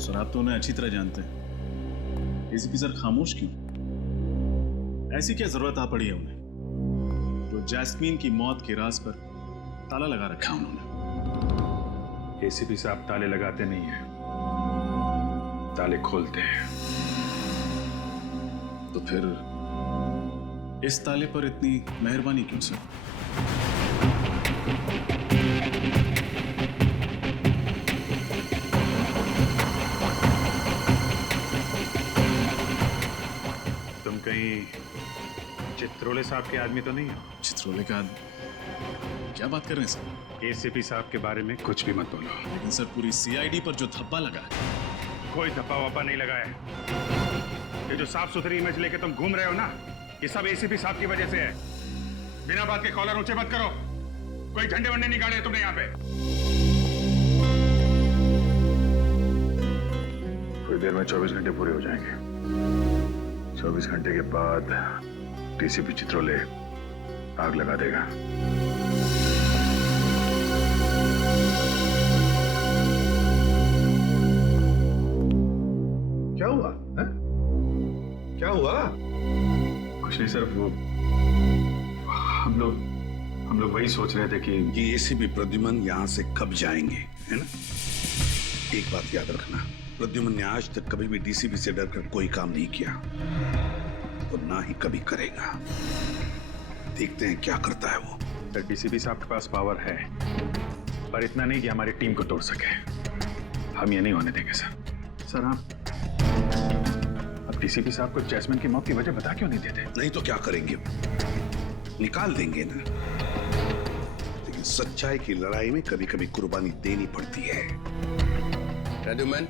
Sir आप तो उन्हें अच्छी तरह जानते हैं। एसीपी सर खामोश क्यों? ऐसी क्या जरूरत आ पड़ी है उन्हें? तो जैस्मीन की मौत के राज पर ताला लगा रखा उन्होंने। एसीपी साहब ताले लगाते नहीं हैं, ताले खोलते हैं। तो फिर इस ताले पर इतनी मेहरबानी क्यों सर? तुम कहीं चित्रोले साहब के आदमी तो नहीं हो? चित्रोले का आदमी? क्या बात कर रहे हैं सर? एसीपी साहब के बारे में कुछ भी मत बोलो। लेकिन सर पूरी सीआईडी पर जो धब्बा लगा है। कोई धब्बा वब्बा नहीं लगा है। ये जो साफ सुथरी इमेज लेके तुम घूम रहे हो ना, ये सब एसीपी साहब की वजह से है। बिना बात के कॉलर ऊंचे मत करो। कोई झंडे वंडे नहीं गाड़े तुमने यहाँ पे। थोड़ी देर में 24 घंटे पूरे हो जाएंगे। 24 घंटे के बाद डीसीपी चित्रोले आग लगा देगा। क्या हुआ है? क्या हुआ? कुछ नहीं सर, वो हम लोग वही सोच रहे थे कि ये एसीपी प्रद्युमन यहाँ से कब जाएंगे, है ना? एक बात याद रखना, प्रद्युमन ने आज तक कभी भी डीसीपी से डरकर कोई काम नहीं किया और ना ही कभी करेगा। देखते हैं क्या करता है वो। सर डीसीपी साहब के पास पावर है, पर इतना नहीं कि हमारी टीम को तोड़ सके। हम ये नहीं होने देंगे सर। सर आप डीसीपी साहब को जैस्मिन की मौत की वजह बता क्यों नहीं देते? नहीं तो क्या करेंगे? निकाल देंगे ना। लेकिन सच्चाई की लड़ाई में कभी कभी कुर्बानी देनी पड़ती है। प्रद्युमन,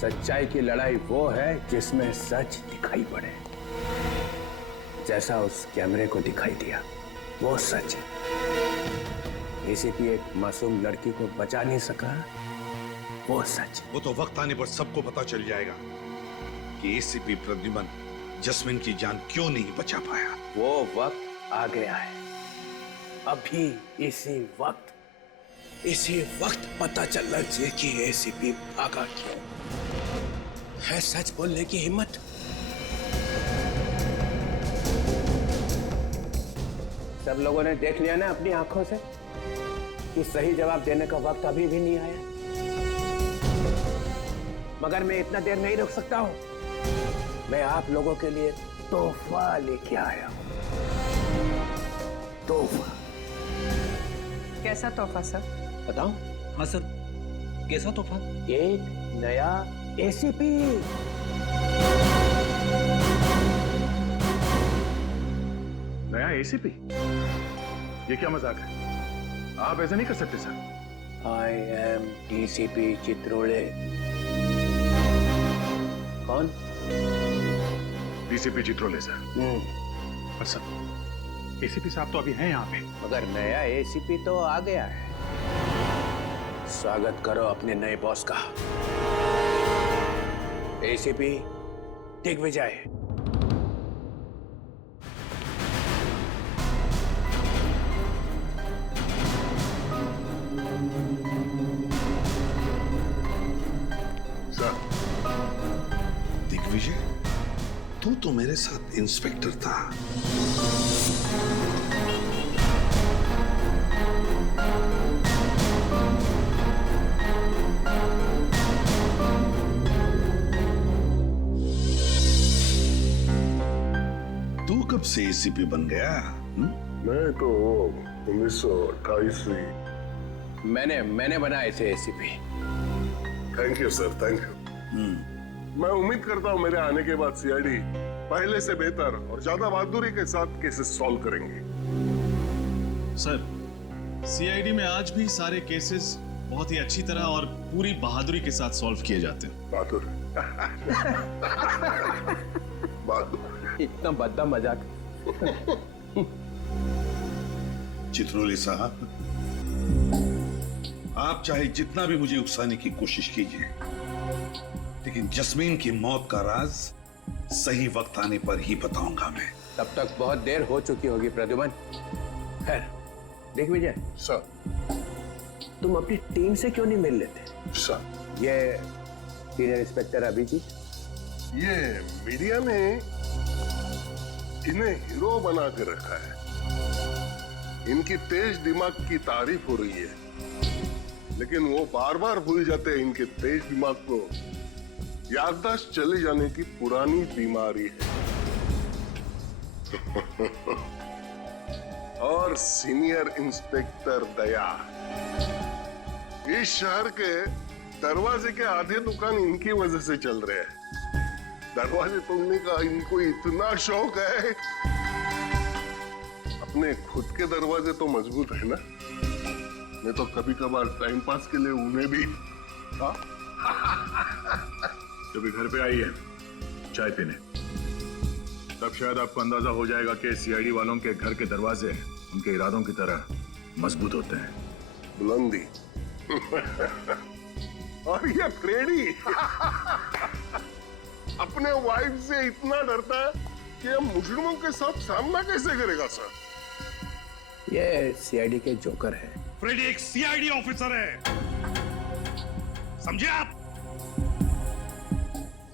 सच्चाई की लड़ाई वो है जिसमें सच दिखाई पड़े। जैसा उस कैमरे को दिखाई दिया वो सच है। एसीपी एक मासूम लड़की को बचा नहीं सका, वो सच। वो तो वक्त आने पर सबको पता चल जाएगा कि एसीपी प्रद्युमन जैस्मिन की जान क्यों नहीं बचा पाया। वो वक्त आ गया है। अभी इसी वक्त पता चलना चाहिए कि एसीपी भागा क्यों। है सच बोलने की हिम्मत। सब लोगों ने देख लिया ना अपनी आंखों से कि सही जवाब देने का वक्त अभी भी नहीं आया। मगर मैं इतना देर नहीं रुक सकता हूं। मैं आप लोगों के लिए तोहफा लेके आया हूं। तोहफा। कैसा तोहफा सर? बताऊं? हाँ सर, कैसा तोहफा? एक नया एसीपी। नया एसीपी? ये क्या मजाक है? आप ऐसा नहीं कर सकते sir. I am DCP Chitrole. कौन? DCP Chitrole sir. पर सर एसीपी साहब तो अभी हैं यहाँ पे। मगर नया एसीपी तो आ गया है। स्वागत करो अपने नए बॉस का। एसीपी दिग्विजय। सर दिग्विजय, तू तो मेरे साथ इंस्पेक्टर था। तू कब से एसीपी बन गया? मैं तो 1928 से। मैंने बनाए थे ACP. Thank you sir, thank you. मैं उम्मीद करता हूँ मेरे आने के बाद सीआईडी पहले से बेहतर और ज्यादा बहादुरी के साथ केसेस सॉल्व करेंगे। सर सीआईडी में आज भी सारे केसेस बहुत ही अच्छी तरह और पूरी बहादुरी के साथ सॉल्व किए जाते हैं। बहादुर। बहादुर। इतना बद्दा मजाक। चित्रोले साहब, आप चाहे जितना भी मुझे उकसाने की कोशिश कीजिए, लेकिन जस्मीन की मौत का राज सही वक्त आने पर ही बताऊंगा मैं। तब तक बहुत देर हो चुकी होगी प्रद्युमन। खैर दिग्विजय, सर, तुम अपनी टीम से क्यों नहीं मिल लेते? सर, ये सीनियर इंस्पेक्टर अभिजीत, ये मीडिया ने इन्हें हीरो बना के रखा है। इनकी तेज दिमाग की तारीफ हो रही है, लेकिन वो बार बार भूल जाते हैं इनके तेज दिमाग को याददाश्त चले जाने की पुरानी बीमारी है। और सीनियर इंस्पेक्टर दया, इस शहर के दरवाजे के आधे दुकान इनकी वजह से चल रहे हैं। दरवाजे तोड़ने का इनको इतना शौक है। अपने खुद के दरवाजे तो मजबूत है ना, मैं तो कभी कभार टाइम पास के लिए उन्हें भी कभी घर पे आई है चाय पीने, तब शायद आपको अंदाजा हो जाएगा कि सीआईडी वालों के घर के दरवाजे उनके इरादों की तरह मजबूत होते हैं। बुलंदी और ये फ्रेडी अपने वाइफ से इतना डरता है कि अब मुजरिमों के साथ सामना कैसे करेगा सर? ये सीआईडी के जोकर है। फ्रेडी एक सीआईडी ऑफिसर है, समझे आप?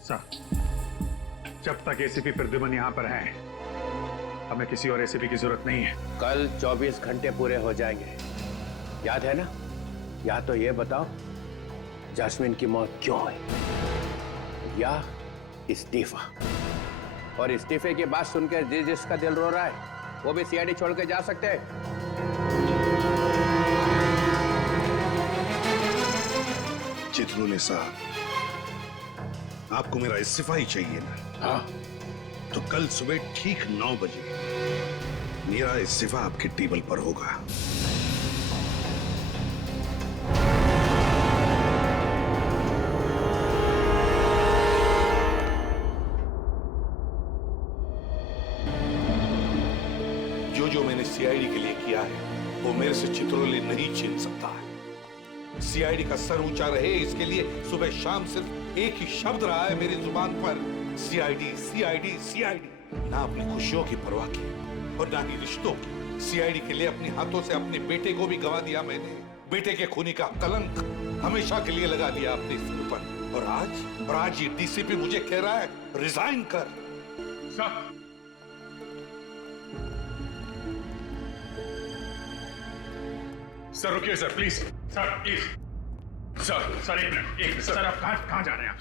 सर, जब तक एसीपी प्रद्युमन यहाँ पर हैं, हमें किसी और एसीपी की जरूरत नहीं है। कल 24 घंटे पूरे हो जाएंगे, याद है ना? या तो ये बताओ जैस्मिन की मौत क्यों हुई, या इस्तीफा। और इस्तीफे की बात सुनकर जिसका दिल रो रहा है वो भी सीआईडी छोड़ के जा सकते हैं। चित्रोले साहब, आपको मेरा इस्तीफा ही चाहिए ना? हाँ, तो कल सुबह ठीक 9 बजे मेरा इस्तीफा आपके टेबल पर होगा। जो मैंने सीआईडी के लिए किया है वो मेरे से चित्रोले नहीं छीन सकता है। सीआईडी का सर ऊंचा रहे इसके लिए सुबह शाम सिर्फ एक ही शब्द रहा है मेरी जुबान पर, सीआईडी सीआईडी सीआईडी। ना अपनी खुशियों की परवाह की और ना ही रिश्तों की। सीआईडी के लिए अपने हाथों से अपने बेटे को भी गवा दिया मैंने। बेटे के खूनी का कलंक हमेशा के लिए लगा दिया अपने सिर पर। और आज ये डीसीपी मुझे कह रहा है रिजाइन कर। सर रुकिए sir, please sir, please sir एक मिनट सर, आप कहाँ जा रहे हैं आप?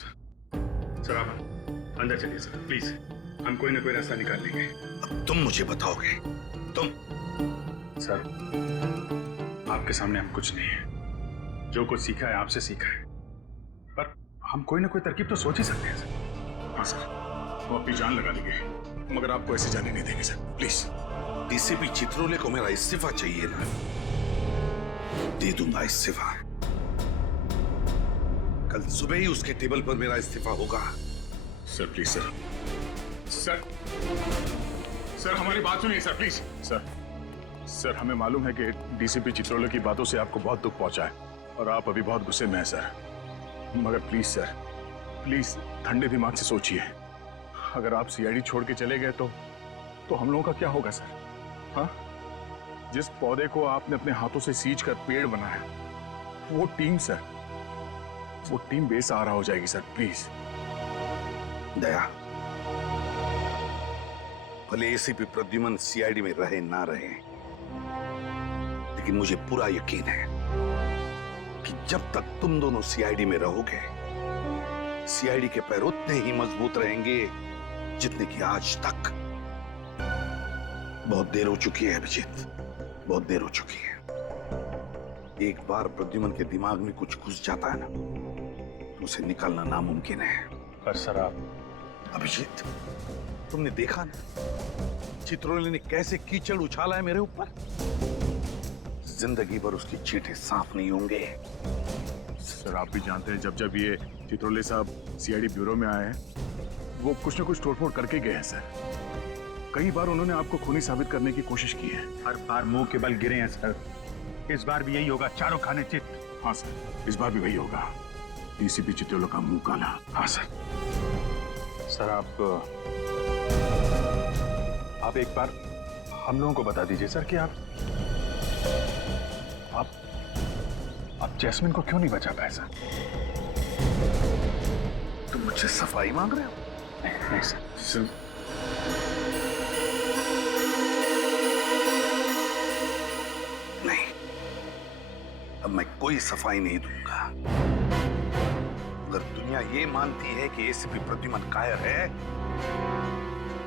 सर आप अंदर चलिए सर, प्लीज। हम कोई ना कोई रास्ता निकाल लेंगे। अब तुम मुझे बताओगे? तुम? सर, आपके सामने हम कुछ नहीं है। जो कुछ सीखा है आपसे सीखा है, पर हम कोई ना कोई तरकीब तो सोच ही सकते हैं सर। हाँ सर, वो अपनी जान लगा देंगे, मगर आपको ऐसे जाने नहीं देंगे सर, प्लीज। डीसीपी चित्रोले को मेरा इस्तीफा चाहिए ना? दे दूंगा इस्तीफा। कल सुबह ही उसके टेबल पर मेरा इस्तीफा होगा। सर प्लीज सर हमारी बात सुनिए सर, प्लीज। सर हमें मालूम है कि डीसीपी चित्रोले की बातों से आपको बहुत दुख पहुंचा है और आप अभी बहुत गुस्से में हैं सर, मगर प्लीज सर, प्लीज ठंडे दिमाग से सोचिए। अगर आप सीआईडी छोड़ के चले गए तो हम लोगों का क्या होगा सर? हाँ, जिस पौधे को आपने अपने हाथों से सींच कर पेड़ बनाया, वो टीम सर, वो टीम बेसहारा हो जाएगी सर, प्लीज। दया, भले एसीपी प्रद्युमन सीआईडी में रहे ना रहे, लेकिन मुझे पूरा यकीन है कि जब तक तुम दोनों सीआईडी में रहोगे, सीआईडी के पैर उतने ही मजबूत रहेंगे जितने कि आज तक। बहुत देर हो चुकी है अभिजीत, बहुत देर हो चुकी है। एक बार प्रद्युमन के दिमाग में कुछ घुस जाता है ना, तो उसे निकालना नामुमकिन है। पर सर आप... अभिजीत, तुमने देखा ना चित्रोले ने कैसे कीचड़ उछाला है मेरे ऊपर। जिंदगी भर उसकी चींटे साफ नहीं होंगे। सर आप भी जानते हैं, जब ये चित्रोले साहब सीआईडी ब्यूरो में आए हैं, वो कुछ न कुछ तोड़फोड़ करके गए हैं सर। कई बार उन्होंने आपको खूनी साबित करने की कोशिश की है, हर बार मुंह के बल गिरे हैं सर। इस बार भी यही होगा, चारों खाने चित। हाँ सर, इस बार भी वही होगा, डीसीपी चित्रोले का मुंह काला। हाँ सर। सर आप एक बार हम लोगों को बता दीजिए सर कि आप आप जैस्मिन को क्यों नहीं बचा पाए सर? तुम मुझसे सफाई मांग रहे हो? नहीं सर, नहीं, अब मैं कोई सफाई नहीं दूंगा। अगर दुनिया ये मानती है कि एसीपी प्रद्युमन कायर है,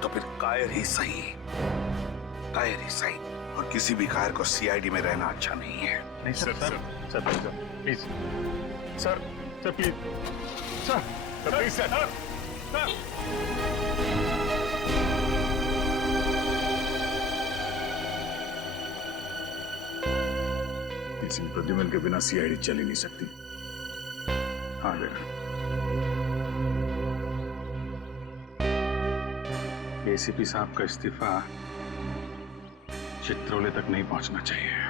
तो फिर कायर ही सही, कायर ही सही। और किसी भी कायर को सीआईडी में रहना अच्छा नहीं है। नहीं sir, please sir, please sir, please sir. किसी प्रद्युमन के बिना सीआईडी चल ही नहीं सकती। हाँ बेटा, एसीपी साहब का इस्तीफा चित्रोले तक नहीं पहुंचना चाहिए।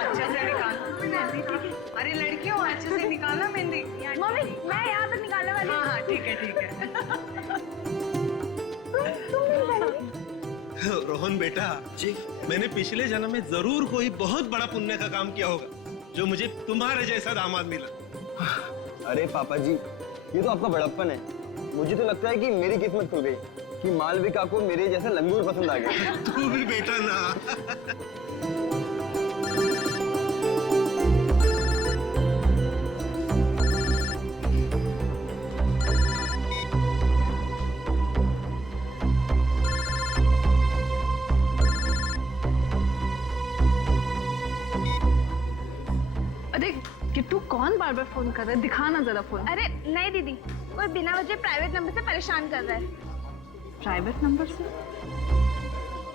अच्छे से निकाल। अरे लड़कियों, अच्छे से निकालना मेहंदी। मम्मी, मैं यहाँ तक निकालने वाली हूँ। हाँ ठीक है ठीक है। रोहन बेटा जी, मैंने पिछले जन्म में जरूर कोई बहुत बड़ा पुण्य का काम किया होगा जो मुझे तुम्हारे जैसा दामाद मिला। अरे पापा जी, ये तो आपका बड़प्पन है। मुझे तो लगता है कि मेरी किस्मत खुल गई कि मालविका को मेरे जैसा लंगूर पसंद आ गया। तू भी बेटा ना। अरे किट्टू, कौन बार बार फोन कर रहा है? दिखाना जरा फोन। अरे नहीं दीदी, कोई बिना वजह प्राइवेट नंबर से परेशान कर रहा है। प्राइवेट नंबर से?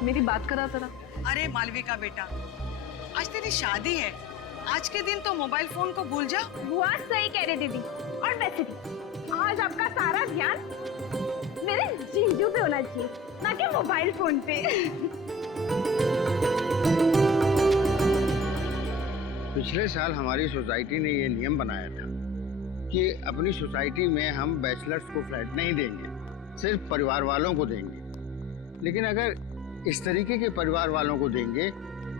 मेरी बात करा जरा। अरे मालविका बेटा, आज तेरी शादी है। आज के दिन तो मोबाइल फोन को भूल जा। बुआ सही कह रही दीदी। और वैसे भी आज आपका सारा ध्यान मेरे जीजू पे होना चाहिए, ना कि मोबाइल फोन पे। पिछले साल हमारी सोसाइटी ने ये नियम बनाया था कि अपनी सोसाइटी में हम बैचलर्स को फ्लैट नहीं देंगे, सिर्फ परिवार वालों को देंगे। लेकिन अगर इस तरीके के परिवार वालों को देंगे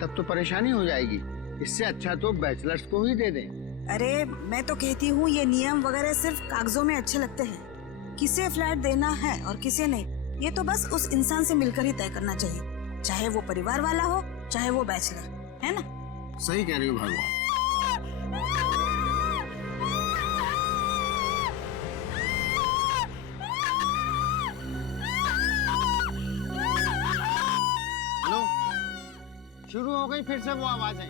तब तो परेशानी हो जाएगी। इससे अच्छा तो बैचलर्स को ही दे दें। अरे मैं तो कहती हूँ ये नियम वगैरह सिर्फ कागजों में अच्छे लगते हैं। किसे फ्लैट देना है और किसे नहीं, ये तो बस उस इंसान से मिलकर ही तय करना चाहिए, चाहे वो परिवार वाला हो चाहे वो बैचलर, है ना? सही कह रही हो भागो। हेलो, शुरू हो गई फिर से वो आवाजें।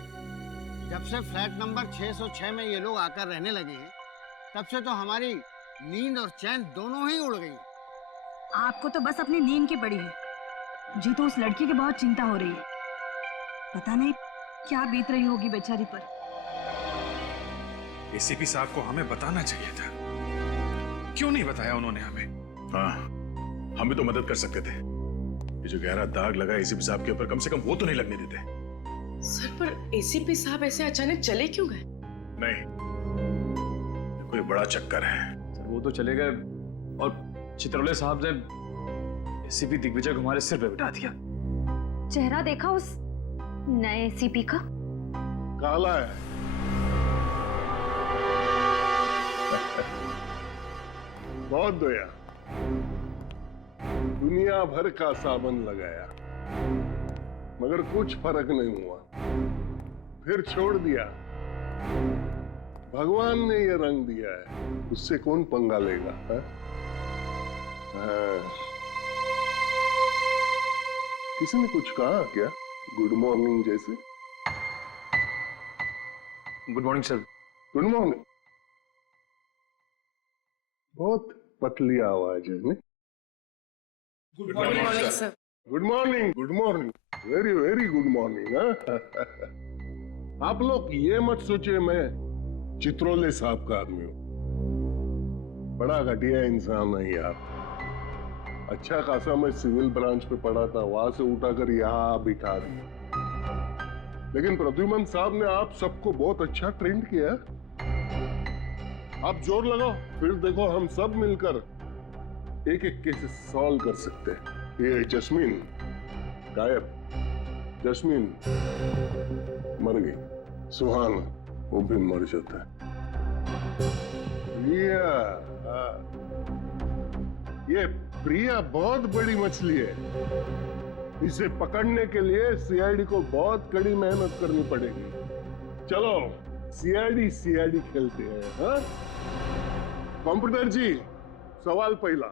जब से फ्लैट नंबर 606 में ये लोग आकर रहने लगे हैं, तब से तो हमारी नींद और चैन दोनों ही उड़ गई। आपको तो बस अपनी नींद की पड़ी है, मुझे तो उस लड़की की बहुत चिंता हो रही है। पता नहीं क्या बीत रही होगी बेचारी पर। एसीपी साहब को हमें बताना चाहिए था, क्यों नहीं बताया उन्होंने हमें? हाँ, हम भी तो मदद कर सकते थे। ये जो गहरा दाग लगा एसीपी साहब के ऊपर, कम से कम वो तो नहीं लगने देते। सर, पर एसीपी साहब ऐसे अचानक चले क्यों गए? नहीं, कोई बड़ा चक्कर है। सर वो तो चले गए और चित्रोले साहब ने एसीपी दिग्विजय को हमारे सिर पे बिठा दिया। चेहरा देखा उस नए एसीपी का? काला है। बहुत दया, दुनिया भर का साबन लगाया मगर कुछ फर्क नहीं हुआ, फिर छोड़ दिया। भगवान ने ये रंग दिया है, उससे कौन पंगा लेगा? हाँ। किसी ने कुछ कहा क्या? गुड मॉर्निंग जैसे? Good morning sir. Good morning. बहुत पतली आवाज है। Good morning sir. Good morning, good morning, very very good morning. आप लोग ये मत सोचिए मैं चित्रोले साहब का आदमी हूं। बड़ा घटिया इंसान है यार। अच्छा खासा मैं सिविल ब्रांच पे पढ़ा था, वहां से उठाकर यहाँ बिठा दिया। लेकिन प्रद्युमन साहब ने आप सबको बहुत अच्छा ट्रेंड किया। आप जोर लगाओ, फिर देखो हम सब मिलकर एक एक केस सॉल्व कर सकते हैं। ये जस्मीन गायब, जस्मीन मर गई, सुहान वो भी मर जाता है। ये प्रिया बहुत बड़ी मछली है, इसे पकड़ने के लिए सीआईडी को बहुत कड़ी मेहनत करनी पड़ेगी। चलो सीआईडी खेलते हैं। हाँ? कंप्यूटर जी, सवाल पहला,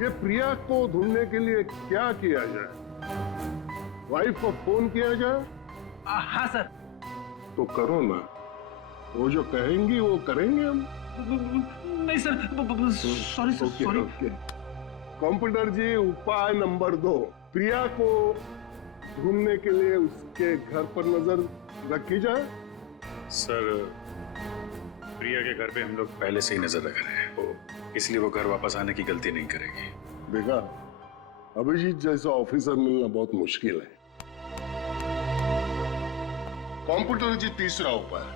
ये प्रिया को ढूंढने के लिए क्या किया जाए? वाइफ को फोन किया जाए? हाँ सर। तो करो ना, वो जो कहेंगी वो करेंगे हम। नहीं sir, sorry sir, sorry. Computer ji, उपाय नंबर 2, प्रिया को ढूंढने के लिए उसके घर पर नजर रखी जाए। सर, प्रिया के घर पे हम लोग पहले से ही नजर रख रहे हैं, इसलिए वो घर वापस आने की गलती नहीं करेगी। देखा, अभिजीत जैसा ऑफिसर मिलना बहुत मुश्किल है। कंप्यूटर जी, तीसरा उपाय,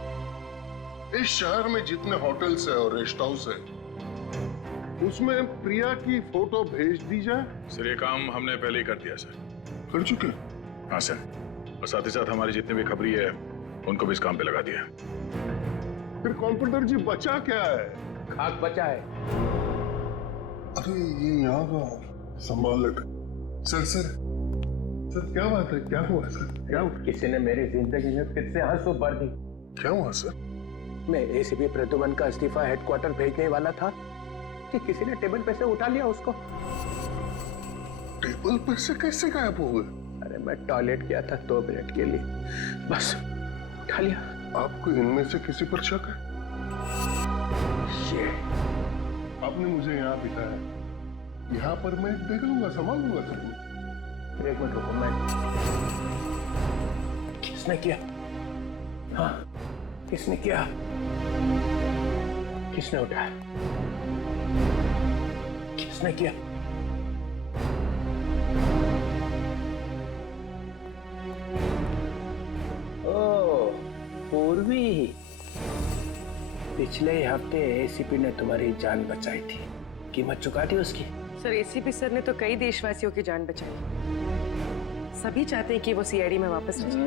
इस शहर में जितने होटल्स है और रेस्ट हाउस है, उसमें प्रिया की फोटो भेज दी जाए। सर, ये काम हमने पहले ही कर दिया सर। कर चुके? हाँ सर, और साथ ही साथ हमारी जितने भी खबरी है उनको भी इस काम पे लगा दिया। फिर कंप्यूटर जी, बचा क्या है? खाक बचा है। अरे ये यहाँ का संभाल लेते। सर क्या बात है? क्या हुआ सर? क्या हुआ? किसी ने मेरी जिंदगी में फिर से आंसू भर दी। क्या हुआ सर? मैं एसीपी प्रद्युमन का इस्तीफा हेडक्वार्टर भेजने वाला था कि किसी ने टेबल पे से उठा लिया उसको। टेबल पर से कैसे गायब हो गए? अरे मैं टॉयलेट गया था 2 मिनट के लिए, बस उठा लिया। आपको इनमें से किसी पर शक है? ये आपने मुझे यहाँ बिठाया, यहाँ पर मैं देख लूंगा, संभाल लूंगा सर। एक मिनट रुको, मैं किसने किया? हाँ, किसने किया? किसने उठाया? किसने किया? ओ, पूर्वी, पिछले हफ्ते एसीपी ने तुम्हारी जान बचाई थी, कीमत चुका दी उसकी। सर, एसीपी सर ने तो कई देशवासियों की जान बचाई। सभी चाहते हैं कि वो सीआईडी में वापस आ जाए।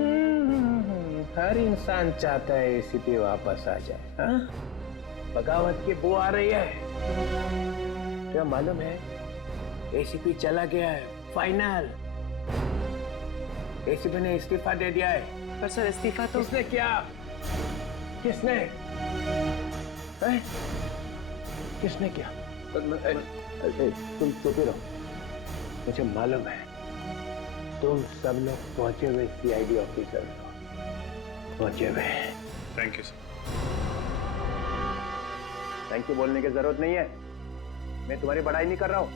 हर इंसान चाहता है एसीपी वापस आ जाए। हाँ? बगावत की बू आ रही है। क्या मालूम है? एसीपी चला गया है, फाइनल। एसीपी ने इस्तीफा दे दिया है। पर सर, इस्तीफा तो किसने किया? किसने? है? किसने किया? तुम चुप ही रहो। मुझे मालूम है तुम सब लोग पहुंचे हुए सीआईडी ऑफिसर पहुंचे हुए। Thank you sir. Thank you बोलने की जरूरत नहीं है, मैं तुम्हारी बड़ाई नहीं कर रहा हूं,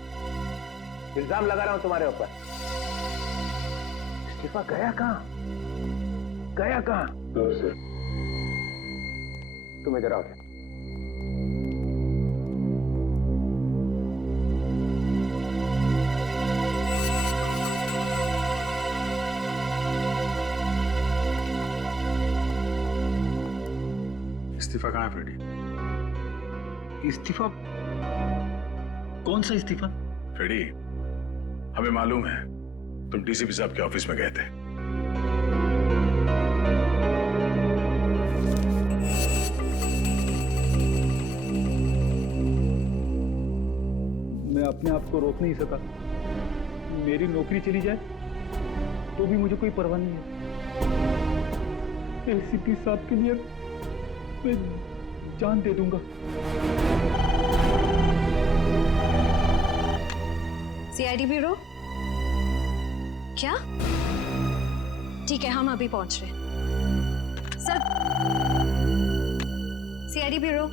इल्जाम लगा रहा हूं तुम्हारे ऊपर। इस्तीफा गया कहां? गया कहां? तुम इधर आओ। इस्तीफा कहाँ है फ्रेडी? इस्तीफा? कौन सा इस्तीफा? फ्रेडी, हमें मालूम है तुम डीसीपी साहब के ऑफिस में गए थे। मैं अपने आप को रोक नहीं सका। मेरी नौकरी चली जाए तो भी मुझे कोई परवाह नहीं है। एसीपी साहब के लिए मैं जान दे दूंगा। CID bureau? क्या? ठीक है, हम अभी पहुंच रहे हैं। सर, सीआईडी ब्यूरो,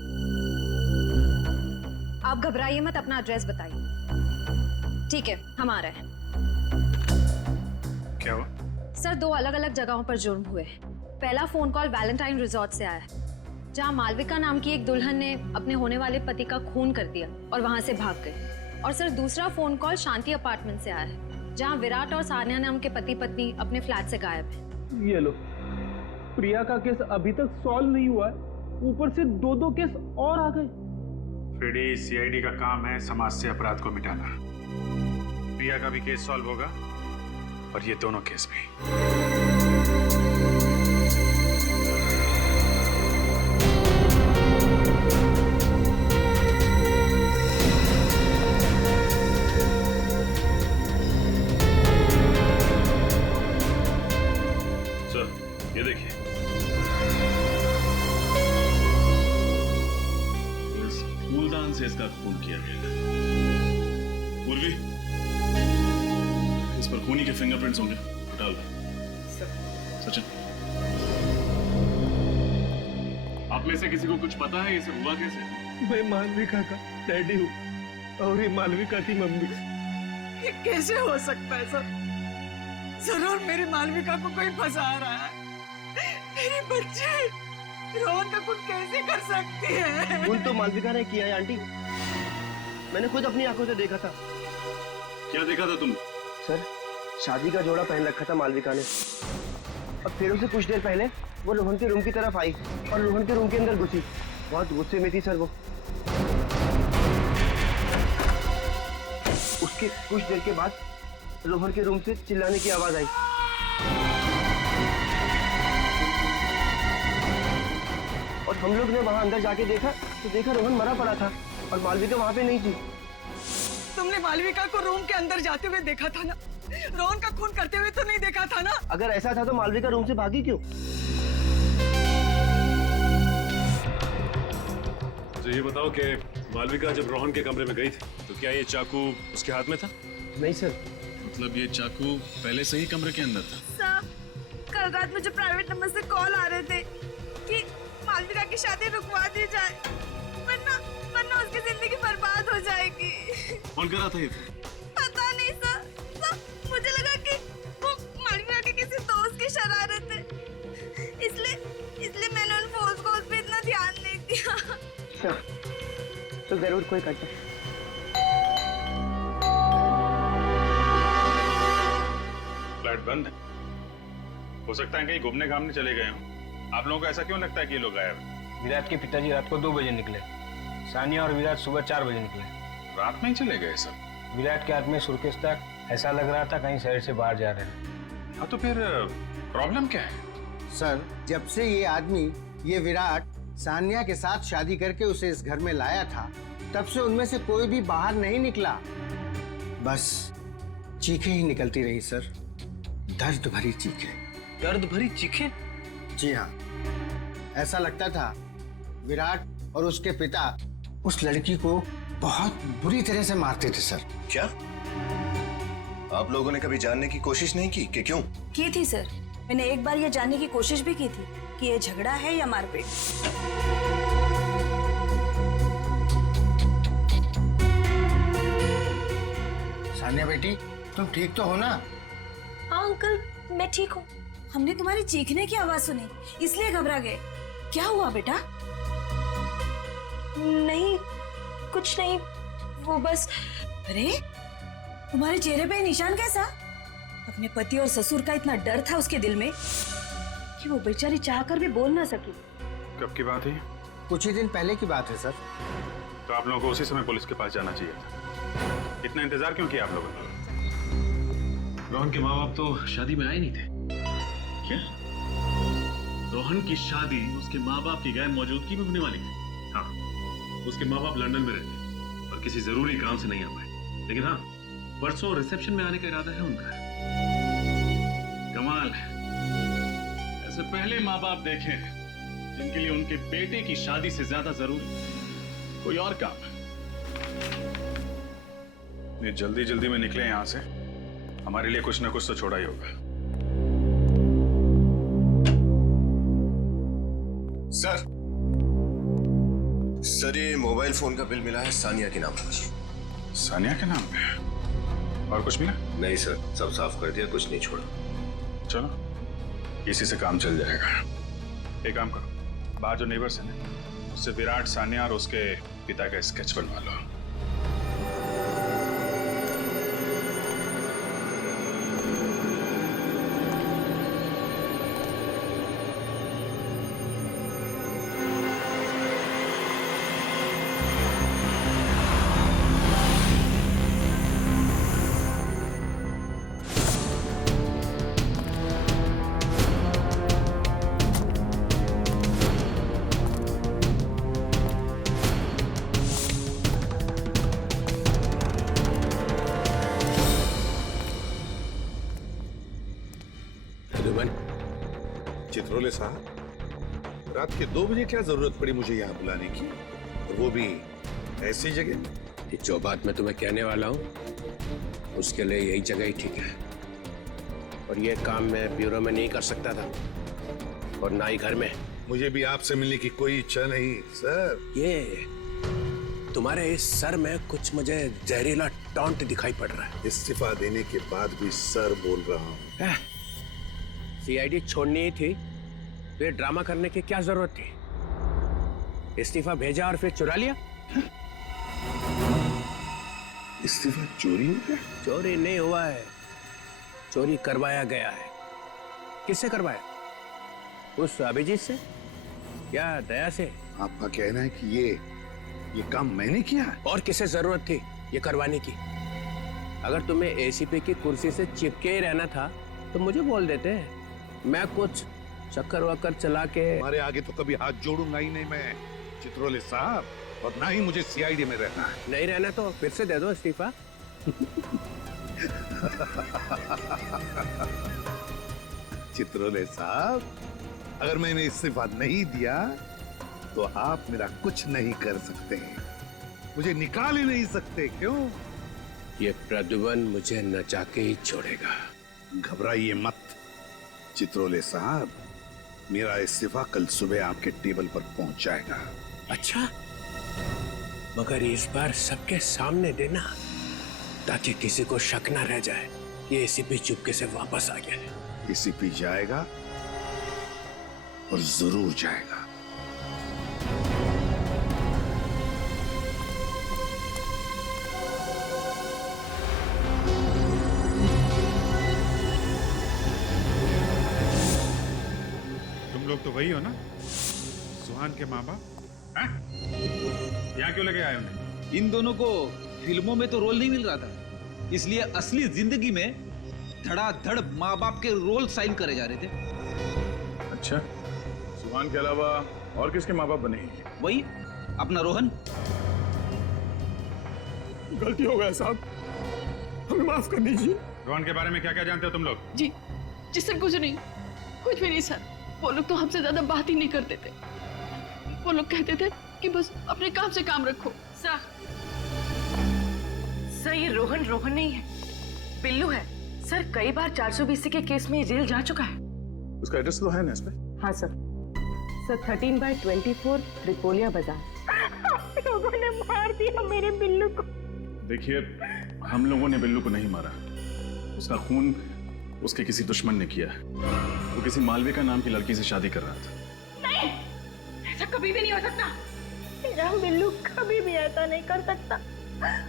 आप घबराइए मत, अपना एड्रेस बताइए। ठीक है, हम आ रहे हैं। क्या हुआ? सर, 2 अलग अलग जगहों पर जुर्म हुए। पहला फोन कॉल वैलेंटाइन रिजॉर्ट से आया है, जहां मालविका नाम की एक दुल्हन ने अपने होने वाले पति का खून कर दिया और वहां से भाग गई। और सर, दूसरा फोन कॉल शांति अपार्टमेंट से आया है, जहां विराट और सानिया नाम के पति पत्नी अपने फ्लैट से गायब है। ये लो, प्रिया का केस अभी तक सॉल्व नहीं हुआ है, ऊपर से 2 केस और आ गए। फ्रेडी, सीआईडी का काम है समाज से अपराध को मिटाना। प्रिया का भी केस सॉल्व होगा और ये दोनों केस भी। सर, ये देखिए, इस फूलदान से इसका खून किया गया है। पूर्वी, इस पर खूनी के फिंगरप्रिंट्स होंगे, डाल दो। सचिन, आप में से किसी को कुछ पता है ये सब हुआ कैसे? मैं मालविका का डैडी हूँ और ये मालविका की मम्मी। ये कैसे हो सकता है सर? जरूर मेरी मालविका को कोई फंसा रहा है। मेरी बच्ची रोहन का खून कैसे कर सकती है? खून तो मालविका ने किया है आंटी, मैंने खुद अपनी आंखों से देखा था। क्या देखा था तुमने? सर, शादी का जोड़ा पहन रखा था मालविका ने, और फिर उसे कुछ देर पहले वो रोहन के रूम की तरफ आई और रोहन के रूम के अंदर घुसी। बहुत गुस्से में थी सर वो। उसके कुछ देर के बाद रोहन के रूम से चिल्लाने की आवाज आई। और हम लोग ने वहां अंदर जाके देखा तो देखा रोहन मरा पड़ा था और मालविका वहां पे नहीं थी। तुमने मालविका को रूम के अंदर जाते हुए देखा था ना? रोहन का खून करते हुए तो नहीं देखा था ना? अगर ऐसा था तो मालविका रूम से भागी क्यों? तो ये बताओ कि मालविका जब रोहन के कमरे में गई थी तो क्या ये चाकू उसके हाथ में था? नहीं सर। मतलब ये चाकू पहले से ही कमरे के अंदर था? सर, कल रात मुझे प्राइवेट नंबर से कॉल आ रहे थे कि मालविका की शादी रुकवा दी जाए, वरना उसकी जिंदगी बर्बाद हो जाएगी। कौन कर रहा था ये? पता नहीं सर, मुझे लगा कि वो मालविका के किसी दोस्त की शरारत है, इसलिए मैंने उन फोन कॉल पे इतना ध्यान नहीं दिया। सर, तो जरूर कोई करता। फ्लैट बंद है, हो सकता है कहीं घूमने घामने चले गए हों। आप लोगों को ऐसा क्यों लगता है कि ये लोग गायब हैं? विराट के पिताजी रात को 2 बजे निकले, सानिया और विराट सुबह 4 बजे निकले। रात में ही चले गए सब? विराट के हाथ में सुर्खेस तक, ऐसा लग रहा था कहीं शहर से बाहर जा रहे हैं। हाँ, तो फिर प्रॉब्लम क्या है? सर, जब से ये आदमी, ये विराट सानिया के साथ शादी करके उसे इस घर में लाया था, तब से उनमें से कोई भी बाहर नहीं निकला। बस चीखें ही निकलती रही सर, दर्द भरी चीखें। दर्द भरी चीखें? जी हाँ, ऐसा लगता था विराट और उसके पिता उस लड़की को बहुत बुरी तरह से मारते थे सर। क्या आप लोगों ने कभी जानने की कोशिश नहीं की कि क्यों? की थी सर, मैंने एक बार ये जानने की कोशिश भी की थी कि ये झगड़ा है या मारपीट। सानिया बेटी, तुम ठीक तो हो ना? हाँ अंकल, मैं ठीक हूँ। हमने तुम्हारी चीखने की आवाज सुनी, इसलिए घबरा गए। क्या हुआ बेटा? नहीं, कुछ नहीं, वो बस। अरे, तुम्हारे चेहरे पे निशान कैसा? अपने पति और ससुर का इतना डर था उसके दिल में कि वो बेचारी चाहकर भी बोल ना सकी। कब की बात है? कुछ ही दिन पहले की बात है सर। तो आप लोगों को उसी समय पुलिस के पास जाना चाहिए था। इतना इंतजार क्यों किया आप लोगों ने? रोहन के माँ बाप तो शादी में आए नहीं थे। क्या? रोहन की शादी उसके माँ बाप की गैर मौजूदगी में होने वाली थी? हाँ, उसके माँ बाप लंदन में रहते हैं और किसी जरूरी काम से नहीं आ पाए, लेकिन हाँ, परसों रिसेप्शन में आने का इरादा है उनका। कमाल है, ऐसे पहले माँ बाप देखे हैं जिनके लिए उनके बेटे की शादी से ज्यादा जरूरी कोई और काम है। ये जल्दी जल्दी में निकले यहाँ से, हमारे लिए कुछ ना कुछ तो छोड़ा ही होगा। सर, ये मोबाइल फोन का बिल मिला है सानिया के नाम पर। सानिया के नाम पे? और कुछ मिला? नहीं सर, सब साफ कर दिया, कुछ नहीं छोड़ा। चलो, इसी से काम चल जाएगा। एक काम करो, बाहर जो नेबर्स हैं उससे विराट, सानिया और उसके पिता का स्केच बनवा लो। प्रद्युमन। चित्रोले साहब, रात के 2 बजे क्या जरूरत पड़ी मुझे यहाँ बुलाने की, और वो भी ऐसी जगह? जो बात मैं तुम्हें कहने वाला हूँ उसके लिए यही जगह ही ठीक है। और ये काम मैं ब्यूरो में नहीं कर सकता था, और ना ही घर में। मुझे भी आपसे मिलने की कोई इच्छा नहीं सर। ये तुम्हारे इस सर में कुछ मुझे जहरीला टॉन्ट दिखाई पड़ रहा है। इस्तीफा देने के बाद भी सर बोल रहा हूँ। सीआईडी छोड़नी ही थी तो ये ड्रामा करने की क्या जरूरत थी? इस्तीफा भेजा और फिर चुरा लिया। इस्तीफा चोरी हो गया? चोरी नहीं हुआ है, चोरी करवाया गया है। किससे करवाया? उस अभिजीत से या दया से? आपका कहना है कि ये काम मैंने किया है? और किसे जरूरत थी ये करवाने की? अगर तुम्हें एसीपी की कुर्सी से चिपके ही रहना था तो मुझे बोल देते। मैं कुछ चक्कर वक्कर चला के हमारे आगे तो कभी हाथ जोड़ूंगा ही नहीं मैं चित्रोले साहब, और ना ही मुझे सीआईडी में रहना है। नहीं रहना तो फिर से दे दो इस्तीफा। चित्रोले साहब, अगर मैंने इस्तीफा नहीं दिया तो आप मेरा कुछ नहीं कर सकते, मुझे निकाल ही नहीं सकते। क्यों? ये प्रद्युमन मुझे नचा के ही छोड़ेगा। घबराइए मत चित्रोले साहब, मेरा इस्तीफा कल सुबह आपके टेबल पर पहुंच जाएगा। अच्छा, मगर इस बार सबके सामने देना, ताकि किसी को शक ना रह जाए ये एसीपी चुपके से वापस आ गया है। एसीपी जाएगा और जरूर जाएगा। तुम लोग तो वही हो ना, सुहान के माँ बाप? यहाँ क्यों लगे आए उन्हें? इन दोनों को फिल्मों में तो रोल नहीं मिल रहा था, इसलिए असली जिंदगी में धड़ाधड़ माँ बाप के रोल साइन करे जा रहे थे। अच्छा, सुहान के अलावा और किसके माँ बाप बने हैं? वही अपना रोहन। गलती हो गया साहब, हमें माफ कर दीजिए। रोहन के बारे में क्या क्या जानते हो तुम लोग? जी जी सर, कुछ भी नहीं सर। वो लोग तो हमसे ज्यादा बात ही नहीं करते थे। वो लोग कहते थे कि बस अपने काम से काम रखो। सर ये रोहन नहीं है, बिल्लू है। सर कई बार 420 के केस में जेल जा चुका है। उसका एड्रेस तो है ना इस पे? हाँ सर 13/24 त्रिपोलिया बाजार। लोगों ने मार दिया मेरे बिल्लू को। देखिए, हम लोगों ने बिल्लू को नहीं मारा, उसका खून उसके किसी दुश्मन ने किया है। वो किसी मालविका नाम की लड़की से शादी कर रहा था। नहीं, ऐसा कभी भी नहीं हो सकता। मेरा बिल्लू कभी भी ऐसा नहीं कर सकता।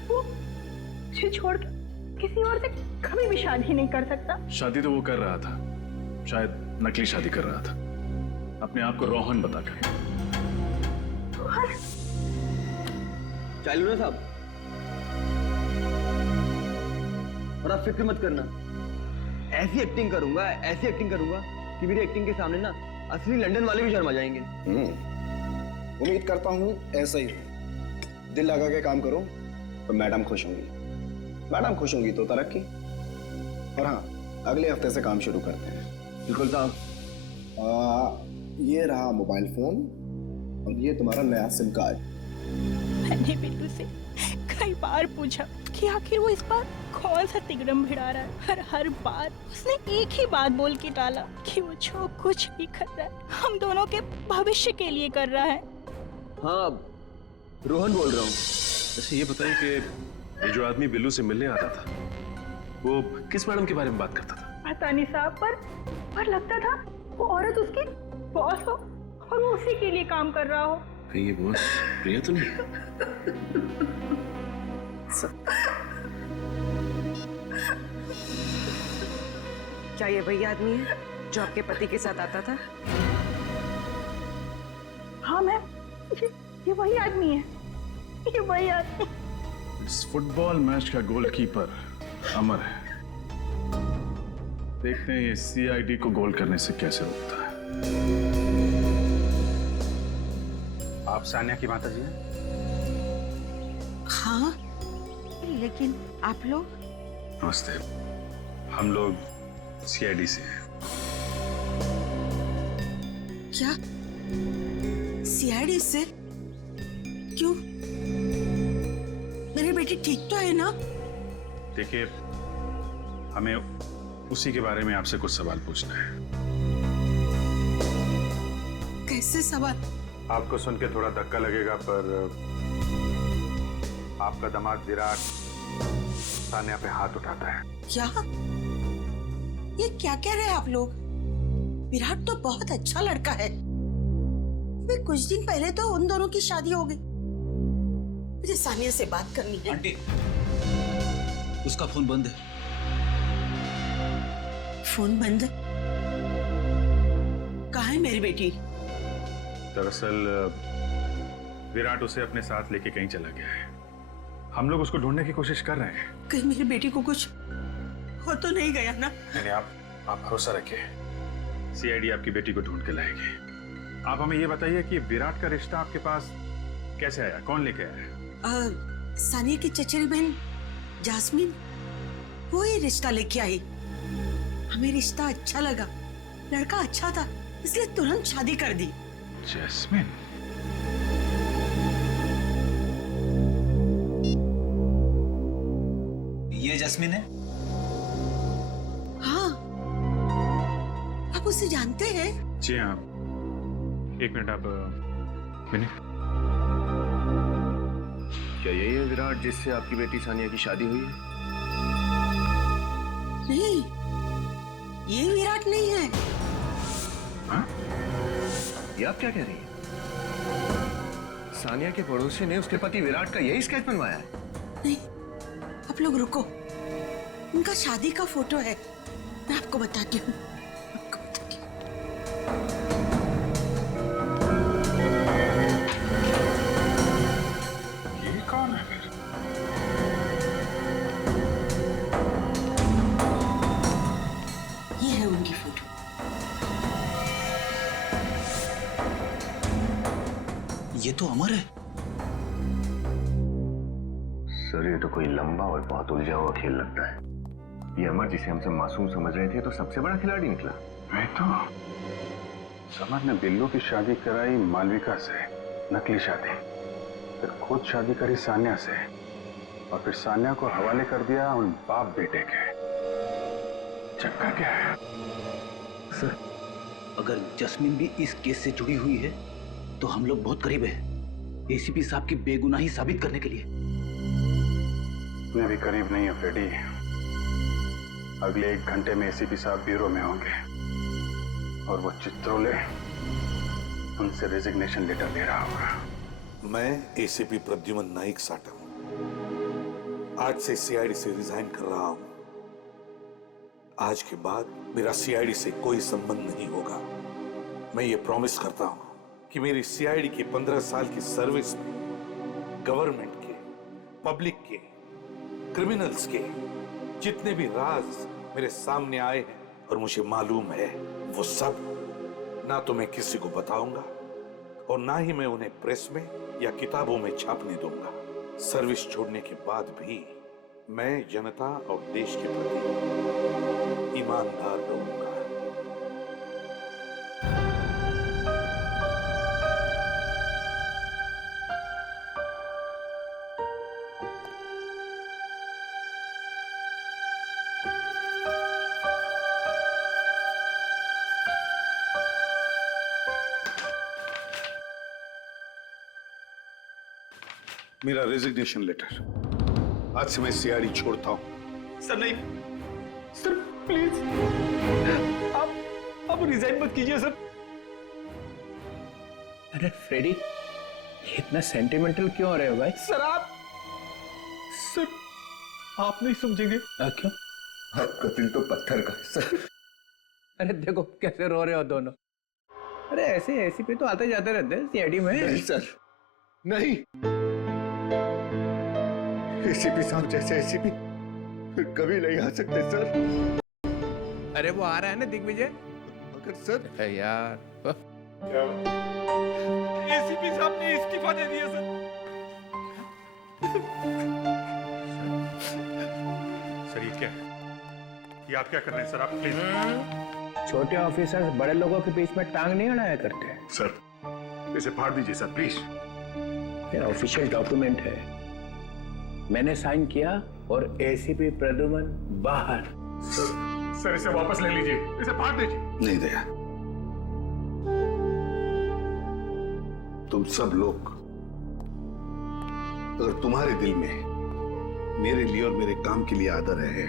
वो मुझे छोड़ के किसी और से कभी भी शादी नहीं कर सकता। शादी तो वो कर रहा था, शायद नकली शादी कर रहा था, अपने आप को रोहन बताकर। चालू ना साहब, और आप फिक्र मत करना, ऐसी एक्टिंग करूंगा कि मेरी एक्टिंग के सामने ना असली लंदन वाले भी शर्मा जाएंगे। उम्मीद करता हूँ ऐसा ही हो। दिल लगा के काम करो तो मैडम खुश होंगी तो तरक्की। और हाँ, अगले हफ्ते से काम शुरू करते हैं। बिल्कुल साहब। ये रहा मोबाइल फोन और ये तुम्हारा नया सिम कार्ड। मैंने बिल्लू से कई बार पूछा कि आखिर वो इस बार कौन सा तिगड़म भिड़ा रहा है, और हर बार उसने एक ही बात बोल के टाला कि वो जो कुछ भी कर रहा है हम दोनों के भविष्य के लिए कर रहा है। हाँ, रोहन बोल रहा हूँ। अच्छा ये बताइए कि ये जो आदमी बिल्लू से मिलने आता था वो किस मैडम के बारे में बात करता था? पता नहीं साहब, पर लगता था वो औरत उसकी बॉस हो और वो उसी के लिए काम कर रहा हो। कहीं ये बॉस प्रिया तो नहीं? क्या ये वही आदमी है जो आपके पति के साथ आता था? हाँ मैम, ये वही आदमी है, ये वही आदमी। इस फुटबॉल मैच का गोलकीपर अमर है, देखते हैं ये सीआईडी को गोल करने से कैसे रोकता है। आप सानिया की माता जी हैं? हाँ, लेकिन आप लोग? नमस्ते, हम लोग सीआईडी से हैं। क्या? सीआईडी से? क्यों? मेरी बेटी ठीक तो है ना? देखिए, हमें उसी के बारे में आपसे कुछ सवाल पूछना है। कैसे सवाल? आपको सुन के थोड़ा धक्का लगेगा, पर आपका दामाद विराट सानिया पे हाथ उठाता है। क्या? ये क्या कह रहे हैं आप लोग? विराट तो बहुत अच्छा लड़का है। अभी कुछ दिन पहले तो उन दोनों की शादी हो गई। मुझे सानिया से बात करनी है। आंटी, उसका फोन बंद है। फोन बंद? कहाँ है मेरी बेटी? दरअसल विराट उसे अपने साथ लेके कहीं चला गया है। हम लोग उसको ढूंढने की कोशिश कर रहे हैं। कहीं मेरी बेटी को कुछ हो तो नहीं गया ना? नहीं, आप भरोसा रखिए, सीआईडी आपकी बेटी को ढूंढ के लाएगी। आप हमें ये बताइए कि विराट का रिश्ता आपके पास कैसे आया, कौन लेके आया? सानिया की चचेरी बहन जास्मीन, वो ही रिश्ता लेके आई। हमें रिश्ता अच्छा लगा, लड़का अच्छा था, इसलिए तुरंत शादी कर दी। जैस्मिन? ये जैस्मिन है? हाँ, आप उसे जानते हैं? जी हाँ। एक मिनट, आप मिनट। क्या यही है विराट जिससे आपकी बेटी सानिया की शादी हुई है? नहीं, ये विराट नहीं है। हाँ? ये आप क्या कह रही हैं? सानिया के पड़ोसी ने उसके पति विराट का यही स्केच बनवाया है? नहीं, आप लोग रुको, उनका शादी का फोटो है, मैं आपको बताती हूँ। ये कौन है फिर? ये है उनकी फोटो। ये तो अमर है। सर, ये तो कोई लंबा और बहुत उलझा हुआ खेल लगता है। ये अमर जिसे हमसे मासूम समझ रहे थे तो सबसे बड़ा खिलाड़ी निकला। मैं तो समर ने बिल्लू की शादी कराई मालविका से, नकली शादी, फिर खुद शादी करी सानिया से, और फिर सानिया को हवाले कर दिया उन बाप बेटे के। चक्कर क्या है? सर, अगर जस्मिन भी इस केस से जुड़ी हुई है तो हम लोग बहुत करीब है एसीपी साहब की बेगुनाही साबित करने के लिए। मैं भी करीब नहीं हूं फ्रेडी। अगले 1 घंटे में एसीपी साहब ब्यूरो में होंगे और वो चित्रोले उनसे रेजिग्नेशन लेटर ले रहा होगा। मैं एसीपी प्रद्युमन नाइक साटम आज से सीआईडी से रिजाइन कर रहा हूं। आज के बाद मेरा सीआईडी से कोई संबंध नहीं होगा। मैं ये प्रॉमिस करता हूं कि मेरी सीआईडी की 15 साल की सर्विस में गवर्नमेंट के, पब्लिक के, क्रिमिनल्स के जितने भी राज मेरे सामने आए हैं और मुझे मालूम है, वो सब ना तो मैं किसी को बताऊंगा और ना ही मैं उन्हें प्रेस में या किताबों में छापने दूंगा। सर्विस छोड़ने के बाद भी मैं जनता और देश के प्रति ईमानदार रहूंगा। मेरा रेजिग्नेशन लेटर। आज से मैं सीआईडी छोड़ता हूं। सर नहीं, सर प्लीज, आप रिजाइन मत कीजिए सर। अरे फ्रेडी, इतना सेंटिमेंटल क्यों हो रहे हो भाई? सर आप नहीं समझेंगे। क्यों? आपका दिल तो पत्थर का है सर। अरे देखो कैसे रो रहे हो दोनों। अरे ऐसे एसीपी तो आते जाते रहते हैं सीआईडी में। नहीं सर, नहीं। एसीपी साहब जैसे एसीपी फिर कभी नहीं आ सकते सर। अरे वो आ रहा है ना दिग्विजय। अगर सर है यार, एसीपी साहब ने इस्तीफा दे दिया सर। सर ये क्या है? ये आप क्या कर रहे हैं सर? आप प्लीज छोटे ऑफिसर्स बड़े लोगों के बीच में टांग नहीं अड़ाया करते। सर इसे फाड़ दीजिए सर प्लीज। ये ऑफिशियल डॉक्यूमेंट है, मैंने साइन किया और एसीपी प्रद्युमन बाहर। सर इसे वापस ले लीजिए, इसे फाड़ दीजिए। नहीं दया, तुम सब लोग, अगर तुम्हारे दिल में मेरे लिए और मेरे काम के लिए आदर है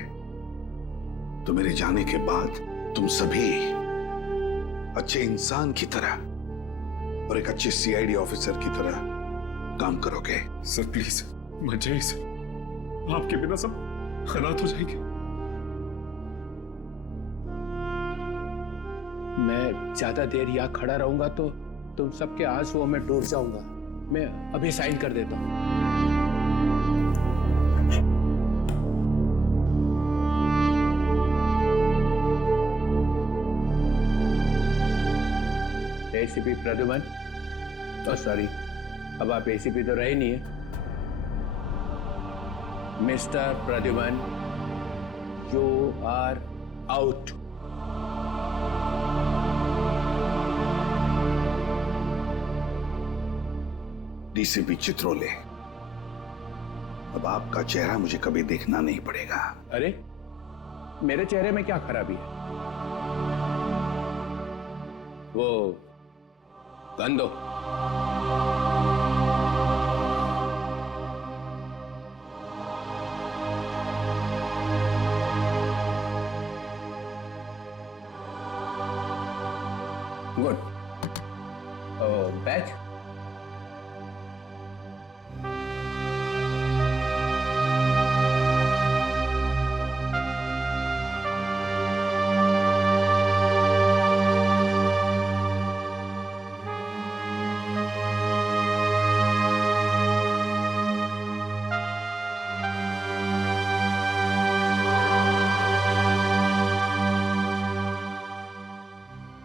तो मेरे जाने के बाद तुम सभी अच्छे इंसान की तरह और एक अच्छे सीआईडी ऑफिसर की तरह काम करोगे। सर प्लीज मत जाइए सर, आपके बिना सब अनाथ हो जाएंगे। मैं ज्यादा देर यहाँ खड़ा रहूंगा तो तुम सबके आंसुओं में डूब जाऊंगा। मैं अभी साइन कर देता हूँ। एसीपी प्रद्युमन, सॉरी, अब आप एसीपी तो रहे नहीं है। Mister Pradyuman, you are out. DCP Chitrole, अब आपका चेहरा मुझे कभी देखना नहीं पड़ेगा। अरे मेरे चेहरे में क्या खराबी है? वो गन दो। गुड। बैच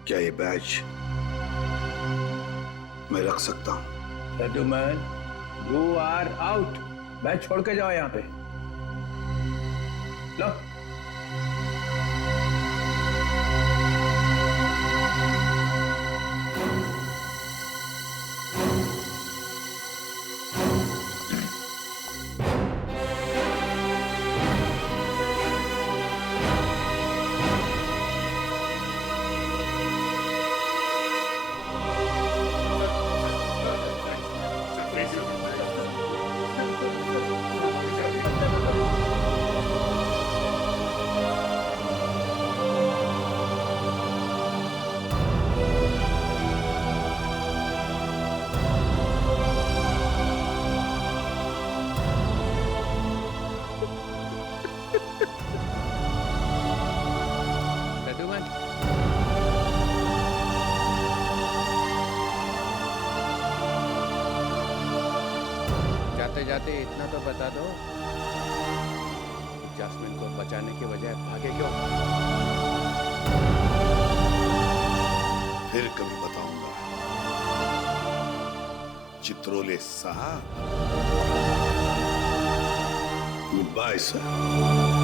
क्या ये बैच मैं रख सकता हूं? Pradyuman, you are out. Badge छोड़ के जाओ यहाँ पे। लो। जाते इतना तो बता दो, जैस्मिन को बचाने के बजाय भागे क्यों? फिर कभी बताऊंगा चित्रोले साहब। Good bye sir.